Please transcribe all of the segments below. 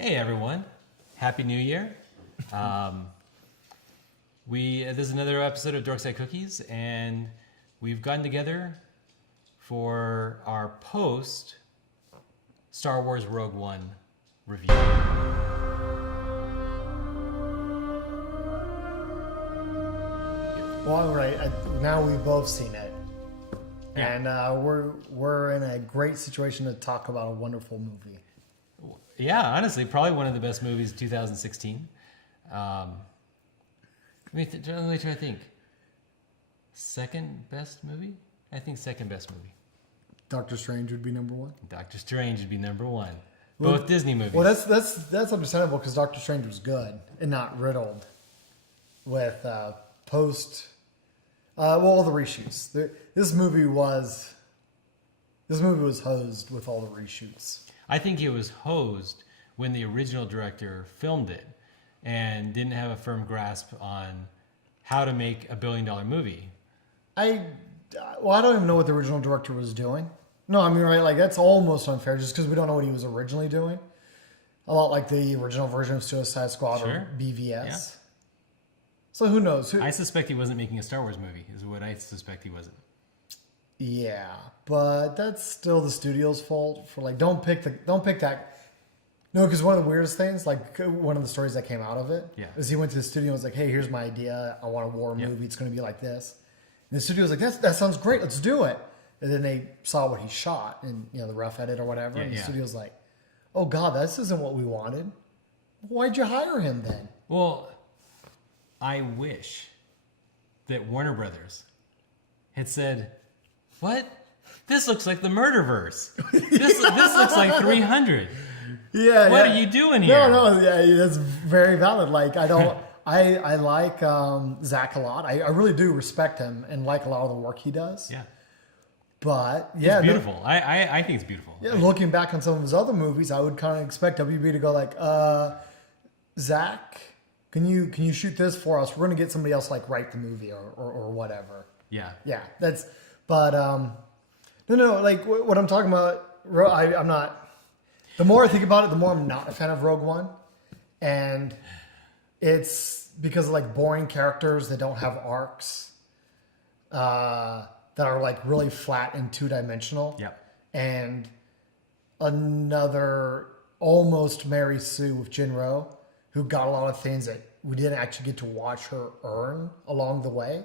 Hey everyone, Happy New Year. This is another episode of Dorkside Cookies, and we've gotten together for our post Star Wars Rogue One review. Well, right. Now we've both seen it, Yeah. and we're in a great situation to talk about a wonderful movie. Yeah, honestly, probably one of the best movies of 2016. Let me try to think. Second best movie? I think second best movie. Doctor Strange would be number one. Doctor Strange would be number one. Well, Both Disney movies. Well, that's understandable because Doctor Strange was good and not riddled with all the reshoots. This movie was hosed with all the reshoots. I think it was hosed when the original director filmed it and didn't have a firm grasp on how to make a billion-dollar movie. I don't even know what the original director was doing. No, I mean, right, like that's almost unfair just because we don't know what he was originally doing. A lot like the original version of Suicide Squad Sure. or BVS. Yeah. So who knows? I suspect he wasn't making a Star Wars movie, is what I suspect he wasn't. Yeah, but that's still the studio's fault for don't pick that. No, because one of the weirdest things, like one of the stories that came out of it, is he went to the studio and was like, "Hey, here's my idea. I want a war movie. It's going to be like this." And the studio was like, "That sounds great. Let's do it." And then they saw what he shot and the rough edit or whatever, and the studio's like, "Oh God, this isn't what we wanted. Why'd you hire him then?" Well, I wish that Warner Brothers had said, "What? This looks like the Murderverse. This looks like 300. Yeah. What are you doing here?" No, yeah, that's very valid. Like I don't, I like Zach a lot. I really do respect him and like a lot of the work he does. Yeah. But It's yeah, beautiful. I think it's beautiful. Yeah, looking back on some of his other movies, I would kind of expect WB to go like, Zach, can you shoot this for us? We're gonna get somebody else like write the movie or whatever. Yeah. Yeah, but no, like what I'm talking about, I'm not. The more I think about it, the more I'm not a fan of Rogue One, and it's because of like boring characters that don't have arcs, that are like really flat and two-dimensional. Yep. And another almost Mary Sue with Jinro, who got a lot of things that we didn't actually get to watch her earn along the way.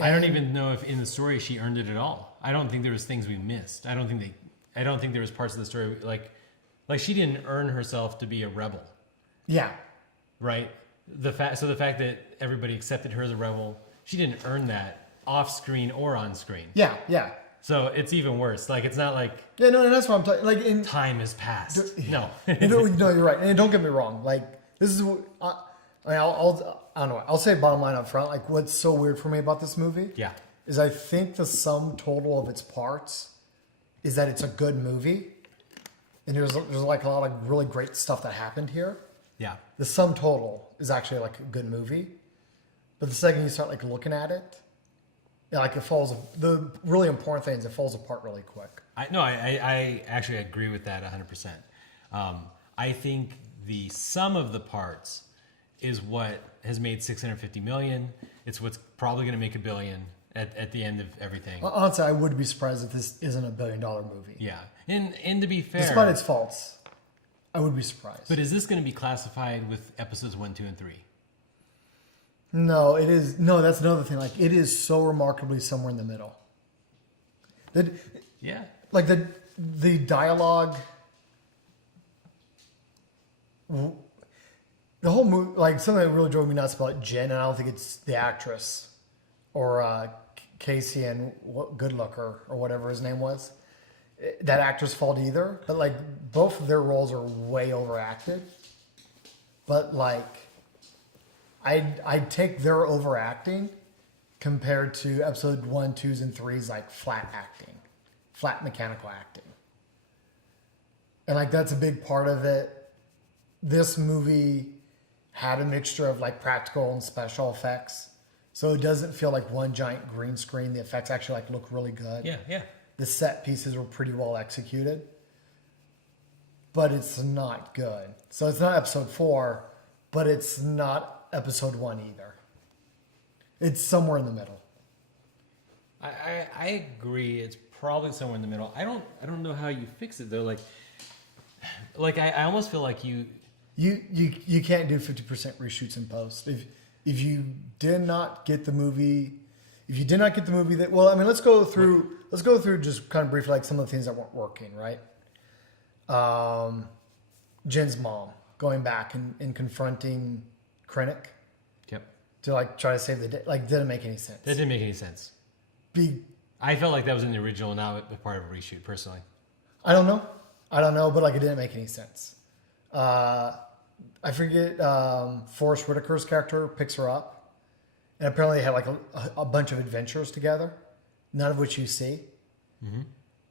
I don't even know if in the story she earned it at all. I don't think there was things we missed. I don't think there was parts of the story like she didn't earn herself to be a rebel. Yeah. Right? The fact that everybody accepted her as a rebel, she didn't earn that off screen or on screen. Yeah. So it's even worse. Like it's not like and that's what I'm talking. Like time has passed. No. no, you're right. And don't get me wrong. Like this is, I don't know. I'll say bottom line up front. Like what's so weird for me about this movie? Yeah. Is I think the sum total of its parts is that it's a good movie, and there's like a lot of really great stuff that happened here. Yeah. The sum total is actually like a good movie, but the second you start like looking at it, like it falls. The really important thing is it falls apart really quick. I actually agree with that 100%. I think the sum of the parts is what has made 650 million. It's what's probably going to make $1 billion at the end of everything. Honestly, I would be surprised if this isn't $1 billion movie. Yeah, and to be fair, despite its faults, I would be surprised. But is this going to be classified with episodes 1, 2, and 3? No, it is. No, that's another thing. Like it is so remarkably somewhere in the middle. Yeah. Like the dialogue, the whole movie. Like something that really drove me nuts about Jen, and I don't think it's the actress or Casey and Goodlooker or whatever his name was. That actor's fault either. But like both of their roles are way overacted. But like. I'd take their overacting compared to episode 1, 2s, and 3s like flat acting, flat mechanical acting. And like that's a big part of it. This movie had a mixture of like practical and special effects. So it doesn't feel like one giant green screen. The effects actually like look really good. Yeah. The set pieces were pretty well executed. but it's not good. So it's not episode 4, but it's not episode 1 either. It's somewhere in the middle. I agree. It's probably somewhere in the middle. I don't know how you fix it though. Like I almost feel like you can't do 50% reshoots in post. If you did not get the movie, let's go through just kind of briefly like some of the things that weren't working, right? Jen's mom going back and confronting Krennic. Yep. To like try to save the day, like didn't make any sense. That didn't make any sense. I felt like that was in the original, not a part of a reshoot. Personally, I don't know, but like it didn't make any sense. I forget. Forrest Whitaker's character picks her up, and apparently they had like a bunch of adventures together, none of which you see. Mm-hmm.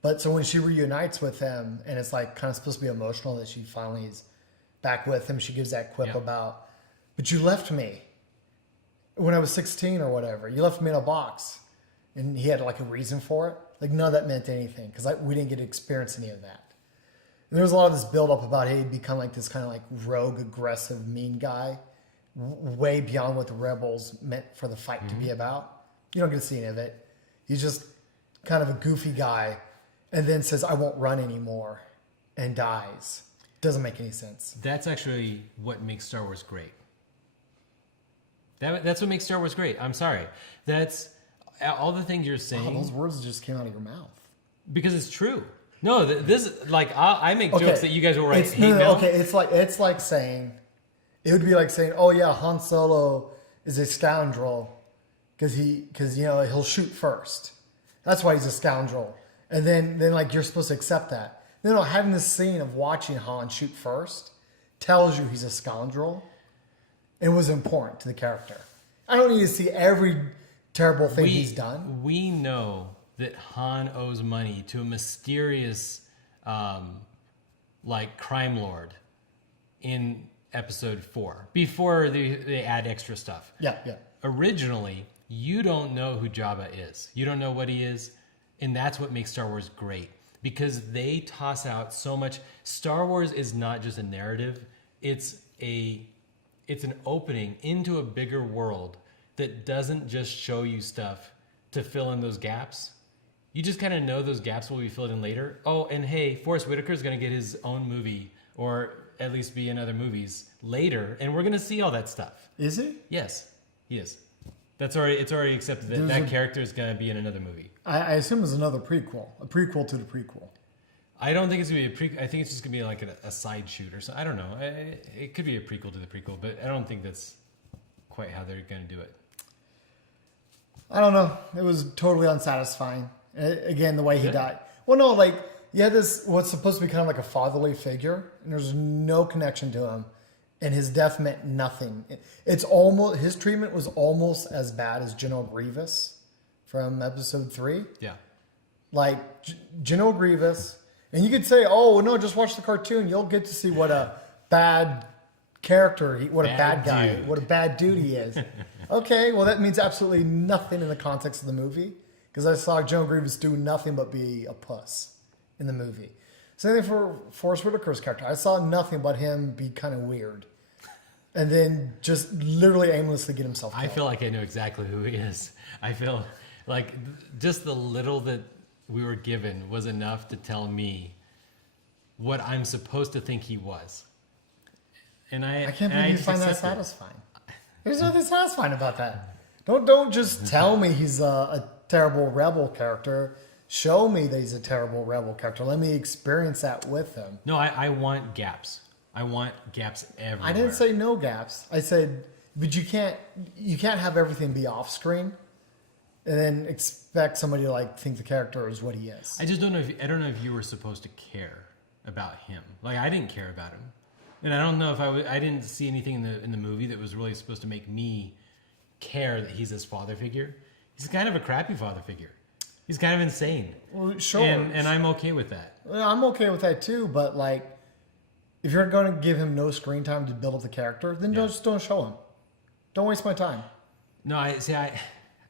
But so when she reunites with him, and it's like kind of supposed to be emotional that she finally is back with him, she gives that quip about, "But you left me when I was 16 or whatever. You left me in a box," and he had like a reason for it. Like none of that meant anything because we didn't get to experience any of that. And there was a lot of this build up about he'd become like this kind of like rogue, aggressive, mean guy, way beyond what the rebels meant for the fight to be about. You don't get to see any of it. He's just kind of a goofy guy, and then says, "I won't run anymore," and dies. Doesn't make any sense. That's actually what makes Star Wars great. That's what makes Star Wars great. I'm sorry. That's all the things you're saying. Wow, those words just came out of your mouth. Because it's true. No, this like I make jokes that you guys will write hate mail. Okay, it's like saying, it would be like saying, "Oh yeah, Han Solo is a scoundrel because he'll shoot first. That's why he's a scoundrel." And then like you're supposed to accept that. No, having this scene of watching Han shoot first tells you he's a scoundrel. It was important to the character. I don't need to see every terrible thing he's done. We know that Han owes money to a mysterious, like crime lord in episode 4 before they add extra stuff. Yeah. Originally, you don't know who Jabba is. You don't know what he is, and that's what makes Star Wars great because they toss out so much. Star Wars is not just a narrative; it's an opening into a bigger world that doesn't just show you stuff to fill in those gaps. You just kind of know those gaps will be filled in later. Oh, and hey, Forrest Whitaker is going to get his own movie, or at least be in other movies later, and we're going to see all that stuff. Is he? Yes, he is. It's already accepted that character is going to be in another movie. I assume it's another prequel, a prequel to the prequel. I don't think it's going to be a prequel. I think it's just going to be like a side shoot or something. I don't know. It could be a prequel to the prequel, but I don't think that's quite how they're going to do it. I don't know. It was totally unsatisfying. Again, the way he died. Well, no, like, you had this, what's supposed to be kind of like a fatherly figure, and there's no connection to him, and his death meant nothing. His treatment was almost as bad as General Grievous from episode 3. Yeah. Like, General Grievous, and you could say, "Oh, no, just watch the cartoon. You'll get to see what a bad character, what a bad guy, what a bad dude he is." Okay, well, that means absolutely nothing in the context of the movie, because I saw General Grievous do nothing but be a puss in the movie. Same thing for Forrest Whitaker's character. I saw nothing but him be kind of weird, and then just literally aimlessly get himself killed. I feel like I know exactly who he is. I feel like just the little that we were given was enough to tell me what I'm supposed to think he was. And I can't believe you find that satisfying. There's nothing satisfying about that. Don't just tell me he's a terrible rebel character. Show me that he's a terrible rebel character. Let me experience that with him. No, I want gaps. I want gaps everywhere. I didn't say no gaps. I said, but you can't have everything be off screen and then expect somebody to like think the character is what he is. I just don't know if you were supposed to care about him. Like I didn't care about him. And I don't know if I didn't see anything in the movie that was really supposed to make me care that he's his father figure. He's kind of a crappy father figure. He's kind of insane. Well, sure. And I'm okay with that. Well, I'm okay with that too, but like if you're going to give him no screen time to build up the character, then just don't show him. Don't waste my time. No,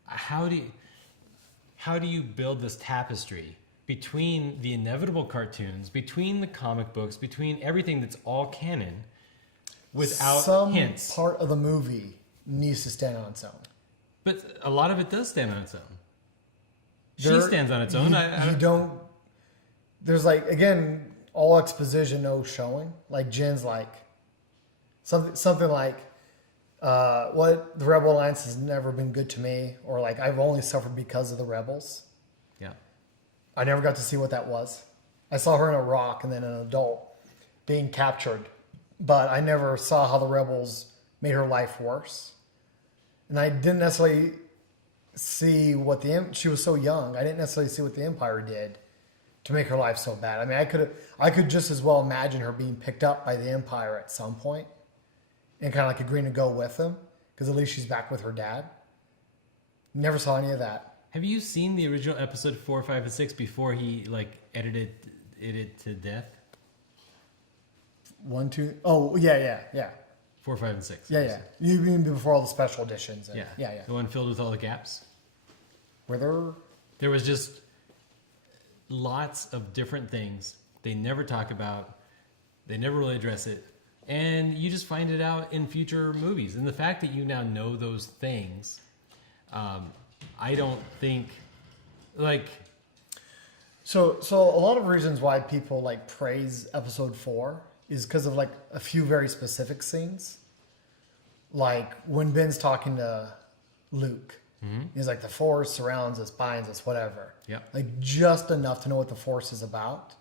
how do you build this tapestry between the inevitable cartoons, between the comic books, between everything that's all canon, without some hints. part of the movie needs to stand on its own. But a lot of it does stand on its own. There- She stands on its own. You don't. There's like, again, all exposition, no showing. Like Jen's like something like, what the Rebel Alliance has never been good to me, or like I've only suffered because of the rebels. Yeah. I never got to see what that was. I saw her in a rock and then an adult being captured, but I never saw how the rebels made her life worse. And I didn't necessarily see what she was so young. I didn't necessarily see what the Empire did to make her life so bad. I mean, I could just as well imagine her being picked up by the Empire at some point and kind of like agreeing to go with them, because at least she's back with her dad. Never saw any of that. Have you seen the original episode 4, 5, and 6 before he like edited it to death? 1, 2. Oh, yeah. 4, 5, and 6. Yeah. You mean before all the special editions? And, Yeah. The one filled with all the gaps. Were there? There was just lots of different things they never talk about. They never really address it. And you just find it out in future movies. And the fact that you now know those things, I don't think, like... So a lot of reasons why people like praise episode 4 is because of like a few very specific scenes. Like when Ben's talking to Luke, he's like, the Force surrounds us, binds us, whatever. Yeah. Like just enough to know what the Force is about.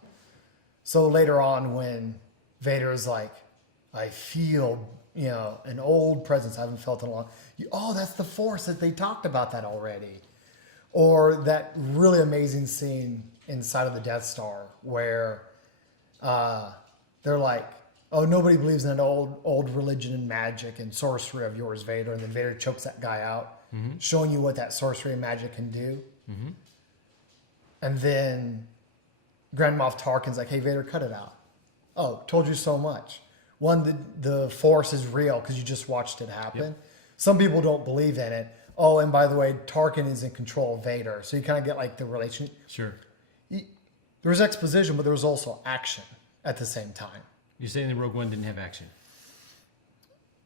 So later on when Vader's like, I feel, an old presence I haven't felt in a long. Oh, that's the Force, that they talked about that already. Or that really amazing scene inside of the Death Star where they're like, oh, nobody believes in that old religion and magic and sorcery of yours, Vader. And then Vader chokes that guy out, showing you what that sorcery and magic can do. And then Grand Moff Tarkin's like, hey, Vader, cut it out. Oh, told you so much. One, the Force is real because you just watched it happen. Yep. Some people don't believe in it. Oh, and by the way, Tarkin is in control of Vader. So you kind of get like the relation. Sure. There was exposition, but there was also action at the same time. You're saying that Rogue One didn't have action?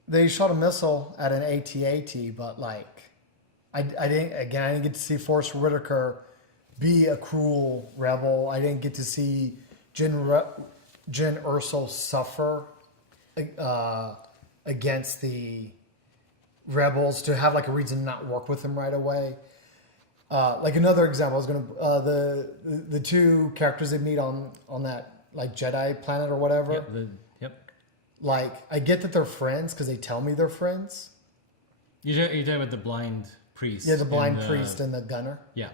They shot a missile at an AT-AT, but like, I didn't get to see Forrest Whitaker be a cruel rebel. I didn't get to see Jyn Erso suffer against the rebels, to have like a reason to not work with them right away. Like another example, I was gonna the two characters they meet on that like Jedi planet or whatever. Yep. Like I get that they're friends because they tell me they're friends. You're talking about the blind priest. Yeah, the blind priest and the gunner. Yeah.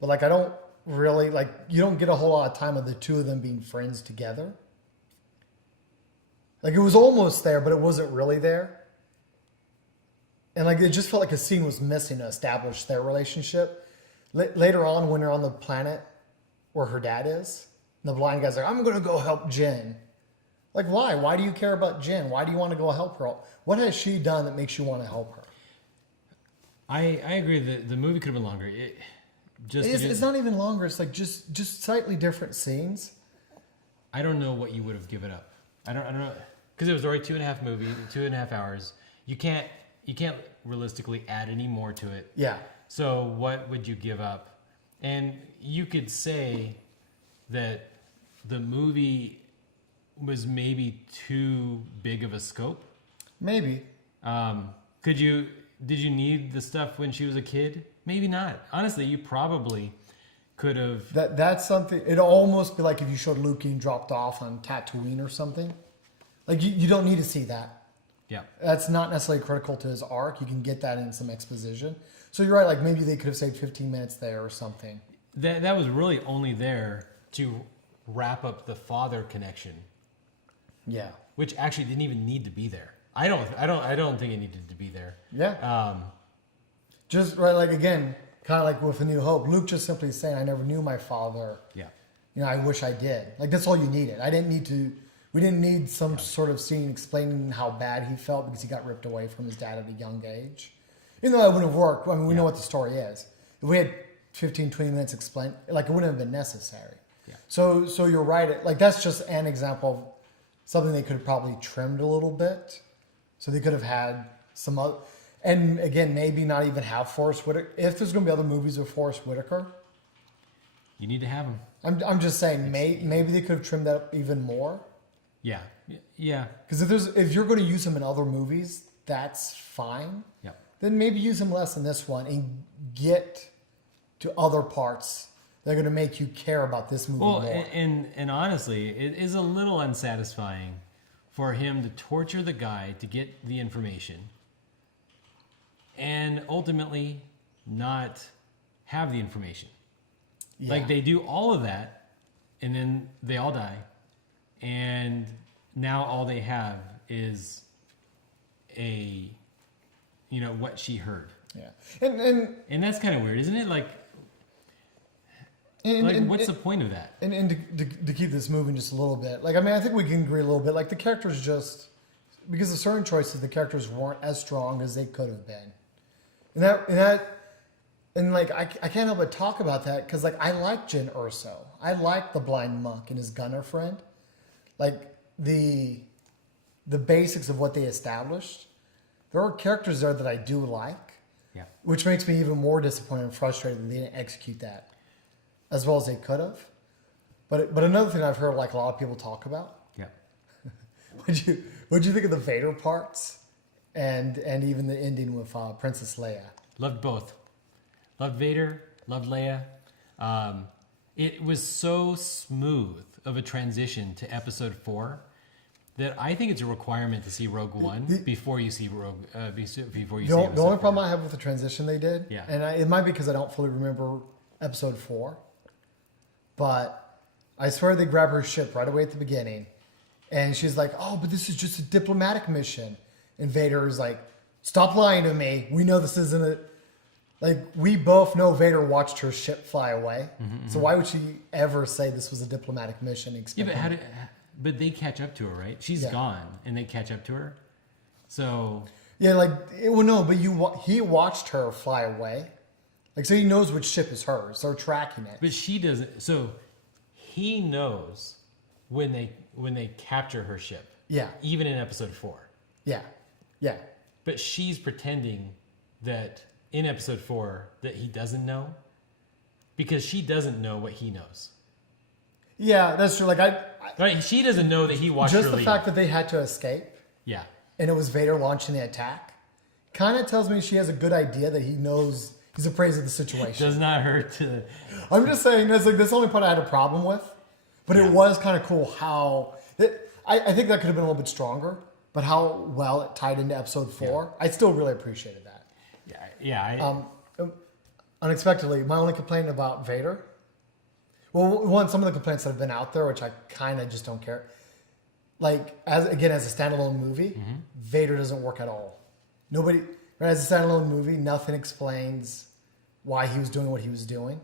But like I don't really like, you don't get a whole lot of time of the two of them being friends together. Like it was almost there, but it wasn't really there. And like it just felt like a scene was missing to establish their relationship. Later on, when they're on the planet where her dad is, and the blind guy's like, I'm going to go help Jen. Like, why? Why do you care about Jen? Why do you want to go help her? What has she done that makes you want to help her? I agree that the movie could have been longer. It's not even longer. It's like just slightly different scenes. I don't know what you would have given up. I don't know, because it was already 2.5 hours. You can't realistically add any more to it. Yeah. So what would you give up? And you could say that the movie was maybe too big of a scope. Maybe. Did you need the stuff when she was a kid? Maybe not. Honestly, you probably could have. That's something. It'd almost be like if you showed Luke getting dropped off on Tatooine or something. Like you don't need to see that. Yeah. That's not necessarily critical to his arc. You can get that in some exposition. So you're right. Like maybe they could have saved 15 minutes there or something. That was really only there to wrap up the father connection. Yeah. Which actually didn't even need to be there. I don't think it needed to be there. Yeah. Just right, like again, kind of like with A New Hope, Luke just simply saying, "I never knew my father." Yeah. I wish I did. Like that's all you needed. We didn't need some sort of scene explaining how bad he felt because he got ripped away from his dad at a young age. Even though that wouldn't have worked. I mean, we know what the story is. If we had 15, 20 minutes explain, like it wouldn't have been necessary. Yeah. So you're right. Like that's just an example of something they could have probably trimmed a little bit. So they could have had some other, and again, maybe not even have Forrest Whitaker. If there's going to be other movies with Forrest Whitaker, You need to have him. I'm just saying maybe they could have trimmed that up even more. Yeah. Yeah. Because if you're going to use him in other movies, that's fine. Yeah. Then maybe use him less in this one and get to other parts that are going to make you care about this movie Well, more. and honestly, it is a little unsatisfying for him to torture the guy to get the information and ultimately not have the information. Yeah. Like they do all of that and then they all die. And now all they have is what she heard. Yeah. And that's kind of weird, isn't it? Like what's the point of that? And to keep this moving just a little bit, like, I mean, I think we can agree a little bit. Like, the characters just, because of certain choices, the characters weren't as strong as they could have been. And like, I can't help but talk about that because, like, I like Jyn Erso. I like the blind monk and his gunner friend. Like, the basics of what they established. There are characters there that I do like. Yeah. Which makes me even more disappointed and frustrated that they didn't execute that as well as they could have. But another thing I've heard like a lot of people talk about. Yeah. What'd you think of the Vader parts and even the ending with Princess Leia? Loved both. Loved Vader. Loved Leia. It was so smooth of a transition to Episode 4 that I think it's a requirement to see Rogue One before you see before you see The Episode only 4. problem I have with the transition they did, Yeah. and it might be because I don't fully remember Episode 4, but I swear they grab her ship right away at the beginning, and she's like, "Oh, but this is just a diplomatic mission," and Vader is like, "Stop lying to me. We know this isn't a." Like, we both know Vader watched her ship fly away, so why would she ever say this was a diplomatic mission? Yeah, but they catch up to her, right? She's gone, and they catch up to her. So yeah, like, well, no, but he watched her fly away, like, so he knows which ship is hers. They're tracking it. but she doesn't. So he knows when they capture her ship. Yeah, Even in Episode 4. yeah, yeah. But she's pretending that in Episode 4 that he doesn't know because she doesn't know what he knows. Yeah, that's true. Like, Right? She doesn't know that he watched just her the leave. fact that they had to escape Yeah. and it was Vader launching the attack kind of tells me she has a good idea that he knows he's appraised of the situation. Does not hurt to... I'm just saying that's the only part I had a problem with, but it was kind of cool how I think that could have been a little bit stronger, but how well it tied into Episode 4, I still really appreciated that. Yeah. Unexpectedly, my only complaint about Vader, well, some of the complaints that have been out there, which I kind of just don't care. Like, as a standalone movie, Vader doesn't work at all. Nobody, right, as a standalone movie, nothing explains why he was doing what he was doing,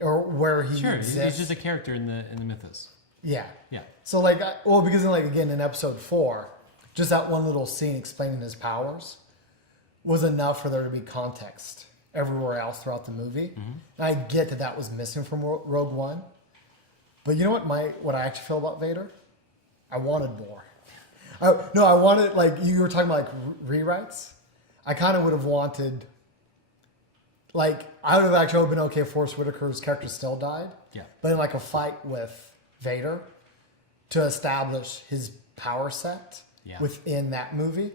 or where he Sure, exists. he's just a character in the mythos. Yeah. Yeah. So, like, because again, in Episode 4, just that one little scene explaining his powers was enough for there to be context everywhere else throughout the movie. And I get that was missing from Rogue One. But you know what I actually feel about Vader? I wanted more. I wanted, like, you were talking about, like, rewrites. I kind of would have wanted, like, I would have actually been okay if Forrest Whitaker's character still died. Yeah. But in, like, a fight with Vader to establish his power set within that movie.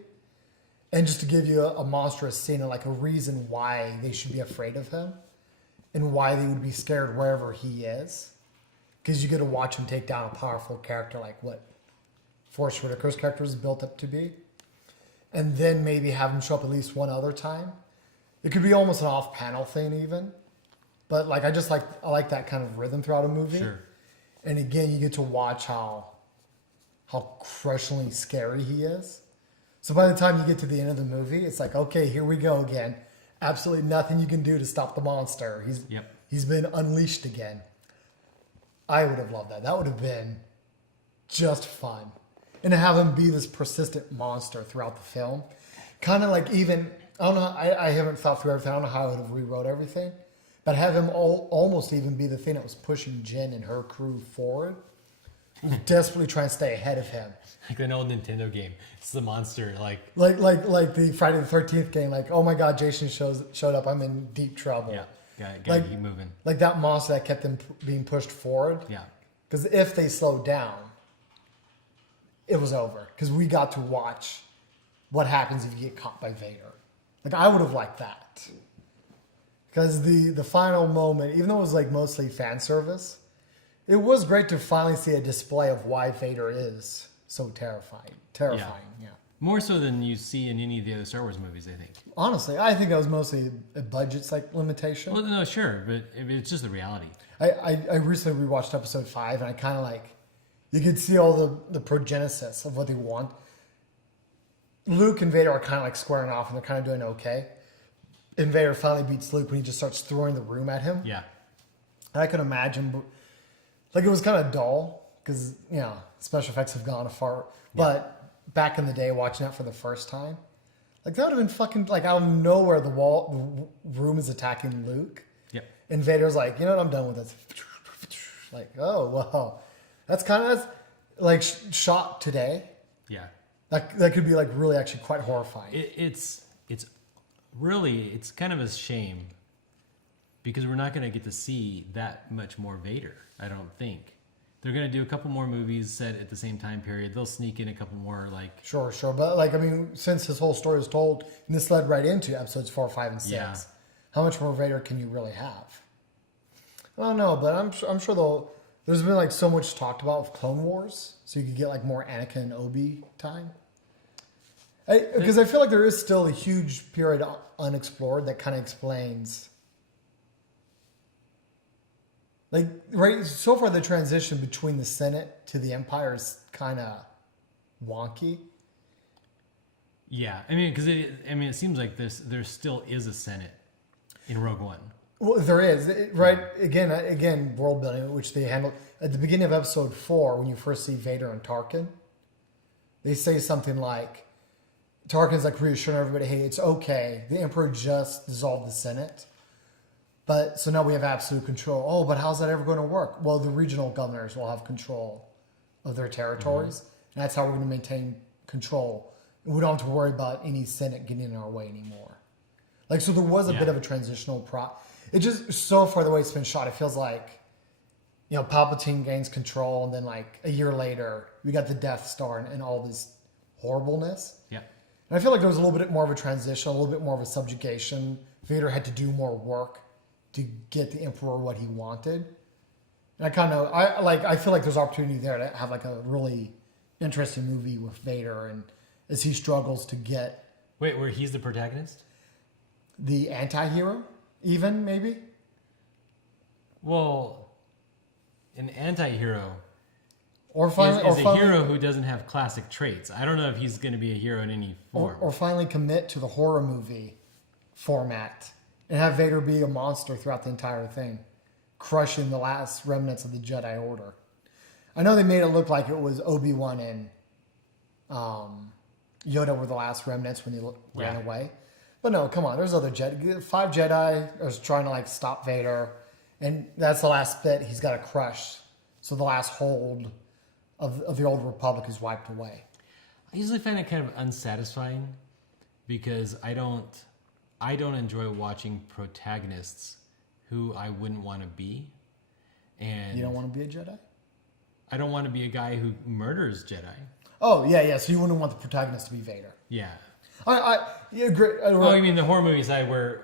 And just to give you a monstrous scene and, like, a reason why they should be afraid of him and why they would be scared wherever he is. Because you get to watch him take down a powerful character like what Forrest Whitaker's character is built up to be. And then maybe have him show up at least one other time. It could be almost an off-panel thing even. But, like, I like that kind of rhythm throughout a movie. Sure. And again, you get to watch how crushingly scary he is. So by the time you get to the end of the movie, it's like, okay, here we go again. Absolutely nothing you can do to stop the monster. He's been unleashed again. I would have loved that. That would have been just fun. And to have him be this persistent monster throughout the film. Kind of like even, I don't know, I haven't thought through everything. I don't know how I would have rewrote everything. but have him almost even be the thing that was pushing Jen and her crew forward. Desperately trying to stay ahead of him. Like an old Nintendo game. It's the monster, like the Friday the 13th game. Like, oh my God, Jason showed up. I'm in deep trouble. yeah, gotta keep moving. Like that monster that kept them being pushed forward. Yeah, Because if they slowed down, it was over. Because we got to watch what happens if you get caught by Vader. Like, I would have liked that. Because the final moment, even though it was like mostly fan service, it was great to finally see a display of why Vader is so terrifying. Yeah. more so than you see in any of the other Star Wars movies, I think. Honestly, I think that was mostly a budget's like limitation. Well, no, sure, but it's just the reality. I recently rewatched episode 5, and I kind of like, you could see all the progenesis of what they want. Luke and Vader are kind of like squaring off, and they're kind of doing okay. And Vader finally beats Luke when he just starts throwing the room at him. Yeah. And I can imagine, like, it was kind of dull because, special effects have gone far. But back in the day, watching that for the first time, like, that would have been fucking, like, out of nowhere, the room is attacking Luke. Yep. And Vader's like, you know what, I'm done with this. Like, oh, well, that's kind of, like, shot today. Yeah. That could be, like, really actually quite horrifying. It's really, it's kind of a shame because we're not going to get to see that much more Vader, I don't think. They're going to do a couple more movies set at the same time period. They'll sneak in a couple more, like... Sure. But, like, I mean, since his whole story was told, and this led right into episodes 4, 5, and 6, Yeah. how much more Vader can you really have? I don't know, but I'm sure there's been, like, so much talked about with Clone Wars, so you could get, like, more Anakin and Obi time. Because I feel like there is still a huge period unexplored that kind of explains... Like, right, so far the transition between the Senate to the Empire is kind of wonky. Yeah, I mean, because it seems like there still is a Senate in Rogue One. Well, there is, right? Again, world building, which they handle at the beginning of episode 4 when you first see Vader and Tarkin. They say something like, Tarkin's like reassuring everybody, hey, it's okay. The Emperor just dissolved the Senate. But so now we have absolute control. Oh, but how's that ever going to work? Well, the regional governors will have control of their territories. Mm-hmm. And that's how we're going to maintain control. And we don't have to worry about any Senate getting in our way anymore. Like, so there was a bit of a transitional It just, so far the way it's been shot, it feels like, Palpatine gains control. And then, like, a year later, we got the Death Star and all this horribleness. Yeah. And I feel like there was a little bit more of a transition, a little bit more of a subjugation. Vader had to do more work to get the Emperor what he wanted. And I feel like there's opportunity there to have like a really interesting movie with Vader and as he struggles to get... Wait, where he's the protagonist? The anti-hero, even, maybe? Well, an anti-hero is a hero who doesn't have classic traits. I don't know if he's going to be a hero in any form. Or finally commit to the horror movie format and have Vader be a monster throughout the entire thing, crushing the last remnants of the Jedi Order. I know they made it look like it was Obi-Wan and Yoda were the last remnants when they ran away. But no, come on, there's other Jedi. 5 Jedi are trying to like stop Vader, and that's the last bit he's got to crush. So the last hold of the old Republic is wiped away. I usually find it kind of unsatisfying because I don't enjoy watching protagonists who I wouldn't want to be. And you don't want to be a Jedi? I don't want to be a guy who murders Jedi. Oh, yeah. So you wouldn't want the protagonist to be Vader. Yeah. I agree. Oh, you mean the horror movie side where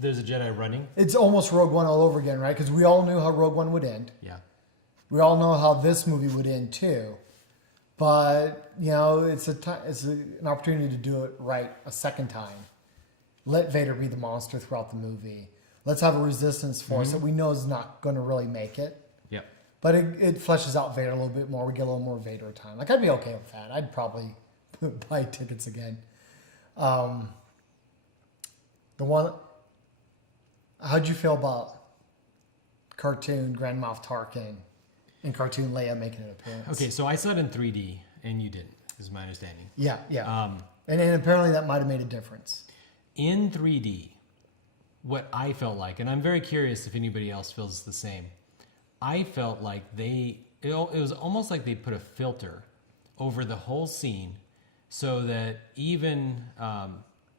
there's a Jedi running? It's almost Rogue One all over again, right? Because we all knew how Rogue One would end. Yeah. We all know how this movie would end too. But, it's an opportunity to do it right a second time. Let Vader be the monster throughout the movie. Let's have a resistance force that we know is not going to really make it. Yep. But it fleshes out Vader a little bit more. We get a little more Vader time. Like, I'd be okay with that. I'd probably buy tickets again. How'd you feel about cartoon Grand Moff Tarkin and cartoon Leia making an appearance? Okay, so I saw it in 3D and you didn't, is my understanding. Yeah. And apparently that might have made a difference. In 3D, what I felt like, and I'm very curious if anybody else feels the same. I felt like it was almost like they put a filter over the whole scene so that even,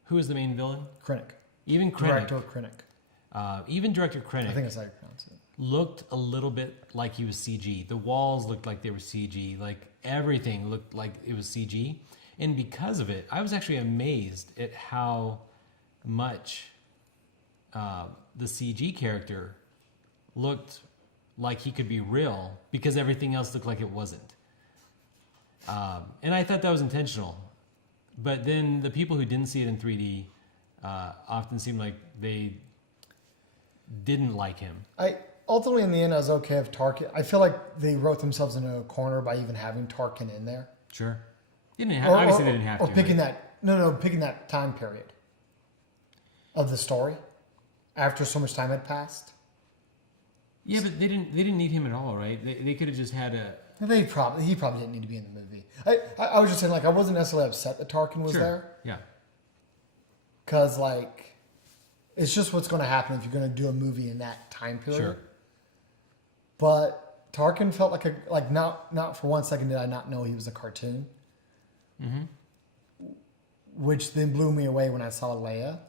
who is the main villain? Krennic. Even Krennic. Director Krennic. Even Director Krennic. I think that's how you pronounce it. Looked a little bit like he was CG. The walls looked like they were CG. Like everything looked like it was CG. And because of it, I was actually amazed at how much the CG character looked like he could be real because everything else looked like it wasn't. And I thought that was intentional. But then the people who didn't see it in 3D often seemed like they didn't like him. Ultimately, in the end, I was okay with Tarkin. I feel like they wrote themselves into a corner by even having Tarkin in there. Sure. Obviously, they didn't have to. Or picking picking that time period of the story after so much time had passed. Yeah, but they didn't need him at all, right? They could have just had a... He probably didn't need to be in the movie. I was just saying, like, I wasn't necessarily upset that Tarkin was there. Yeah. Because, like, it's just what's going to happen if you're going to do a movie in that time period. Sure. But Tarkin felt like not for 1 second did I not know he was a cartoon. Mm-hmm. Which then blew me away when I saw Leia.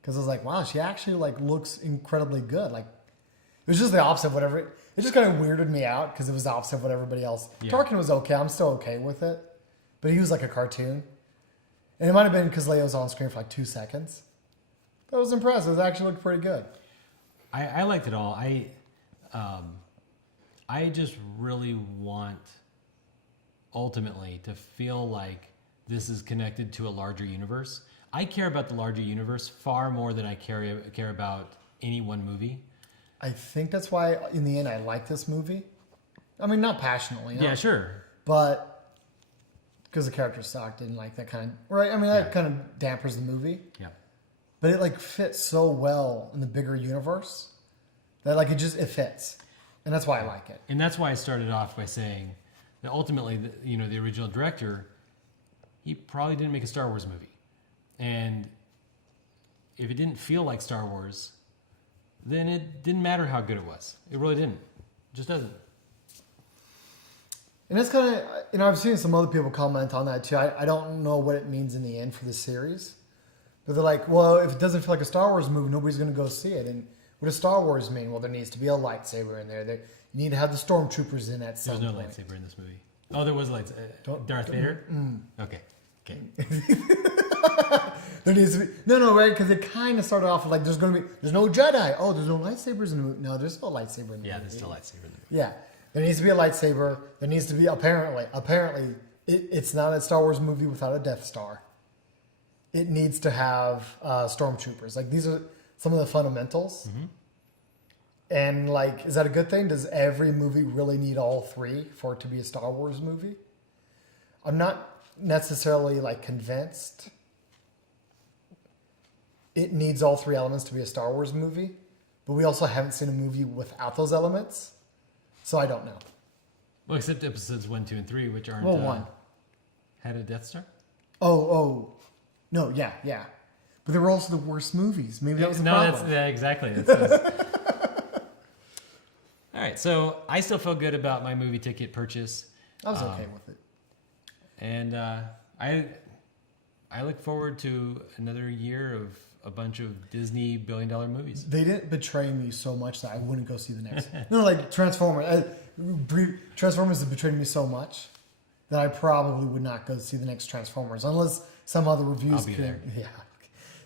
Because I was like, wow, she actually, like, looks incredibly good. Like, it was just the opposite of whatever... It just kind of weirded me out because it was the opposite of what everybody else... Yeah. Tarkin was okay. I'm still okay with it. But he was like a cartoon. And it might have been because Leia was on screen for like 2 seconds. But it was impressive. It actually looked pretty good. I liked it all. I just really want, ultimately, to feel like this is connected to a larger universe. I care about the larger universe far more than I care about any one movie. I think that's why, in the end, I like this movie. I mean, not passionately. Yeah, sure. But because the character sucked and like that kind of... Right? I mean, that kind of dampers the movie. Yeah. But it like fits so well in the bigger universe that like it fits. And that's why I like it. And that's why I started off by saying that ultimately, the original director, he probably didn't make a Star Wars movie. And if it didn't feel like Star Wars, then it didn't matter how good it was. It really didn't. It just doesn't. And it's kind of, I've seen some other people comment on that too. I don't know what it means in the end for the series. But they're like, well, if it doesn't feel like a Star Wars movie, nobody's going to go see it. And what does Star Wars mean? Well, there needs to be a lightsaber in there. You need to have the stormtroopers in at some point. There's no lightsaber in this movie. Oh, there was a lightsaber. Darth Vader? Okay. There needs to be... No, right? Because it kind of started off with like, there's no Jedi. Oh, there's no lightsabers in the movie. No, there's no lightsaber in the movie. Yeah, there's no lightsaber in the movie. Yeah. There needs to be a lightsaber. There needs to be, apparently, it's not a Star Wars movie without a Death Star. It needs to have stormtroopers. Like, these are some of the fundamentals. Mm-hmm. And, like, is that a good thing? Does every movie really need all three for it to be a Star Wars movie? I'm not necessarily, like, convinced it needs all three elements to be a Star Wars movie. But we also haven't seen a movie without those elements. So I don't know. Well, except episodes 1, 2, and 3, which aren't... one. Had a Death Star? Oh. No, yeah. But they were also the worst movies. Maybe that was the problem. Exactly. All right, so I still feel good about my movie ticket purchase. I was okay with it. And I look forward to another year of a bunch of Disney billion-dollar movies. They didn't betray me so much that I wouldn't go see the next. No, like Transformers. Transformers have betrayed me so much that I probably would not go see the next Transformers unless some other reviews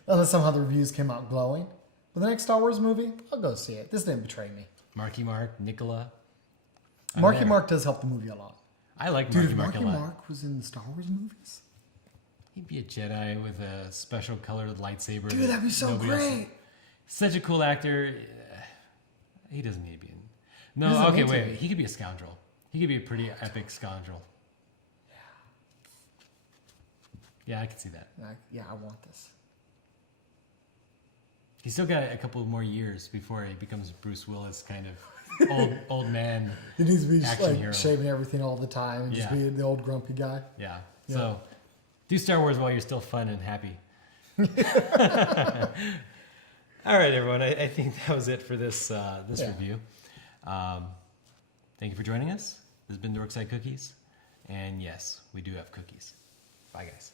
unless some other reviews came out glowing. But the next Star Wars movie, I'll go see it. This didn't betray me. Marky Mark, Nicola. Marky Mark does help the movie a lot. I like Marky Mark a lot. Mark was in the Star Wars movies? He'd be a Jedi with a special colored lightsaber. Dude, that'd be so great. Such a cool actor. He doesn't need to be in. No, okay, wait. He could be a scoundrel. He could be a pretty epic scoundrel. Yeah, I can see that. Yeah, I want this. He's still got a couple more years before he becomes Bruce Willis kind of old man. He needs to be just like hero. shaving everything all the time and just be the old grumpy guy. Yeah. So do Star Wars while you're still fun and happy. All right, everyone. I think that was it for this Yeah. review. Thank you for joining us. This has been Dorkside Cookies. And yes, we do have cookies. Bye, guys.